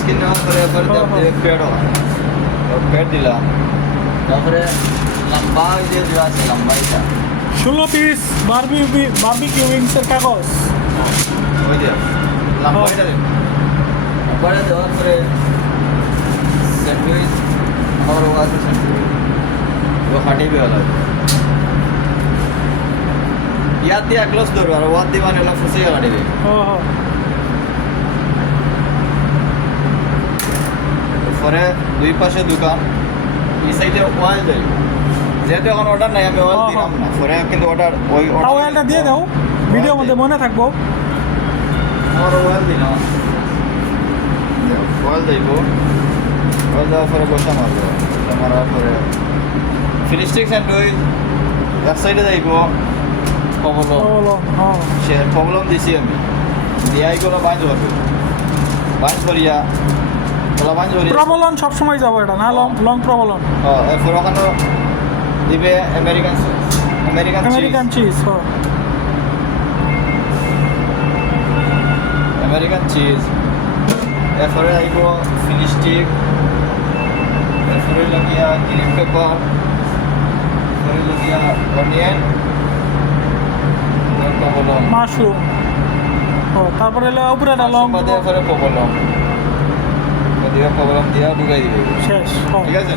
Skin নেওয়ার পরে এরপরে পেটও পেট দিলাম, তারপরে লম্বা যে দেওয়া আছে লম্বা এটা 16 পিস বারবিকিউ উইংসের কাগজ। ওই যে লম্বা এটা দিন, তারপরে দেওয়ার পরে স্যান্ডউইচ আমার ও আছে স্যান্ডউইচ ও ফাটিয়ে হলো ইয়াদ দিয়ে ক্লোজ ধরো আর ওয়াদ দিয়ে মানে এলা ফুসিয়ে ফাটিবে। পরে দুই পাশে দোকান, এই সাইডে ওয়াল দেয়, যেহেতু এখন অর্ডার নাই আমি ওয়াল দিলাম না, পরে কিন্তু অর্ডার ওই ওয়ালটা দিয়ে দাও, ভিডিওর মধ্যে মনে থাকবো। আমার ওয়াল দিলাম, ওয়াল দেব, ওয়াল দেওয়ার পরে বসা মারবো, বসা মারার পরে ফিলিস্টিক স্যান্ডউইচ এক সাইডে যাইব প্রবলম, সে প্রবলম দিছি আমি দিয়ে এইগুলো বাইন ধরবে, বাইন করিয়া প্রবলন সবসময় যাবো, এটা না লং প্রবলন। এরপর ওখানে দিবে আমেরিকান চিজ, আমেরিকান চিজ, এরপরে আইব ফিলিস্টিক, এরপরে লাগিয়া গ্রিন পেপার, এরপরে লাগিয়া অনিয়ন, মাশরুম, তারপরে উপরে একটা লং, এরপরে প্রবলম দিয়া ঢুকাই দিবে, শেষ। ঠিক আছে।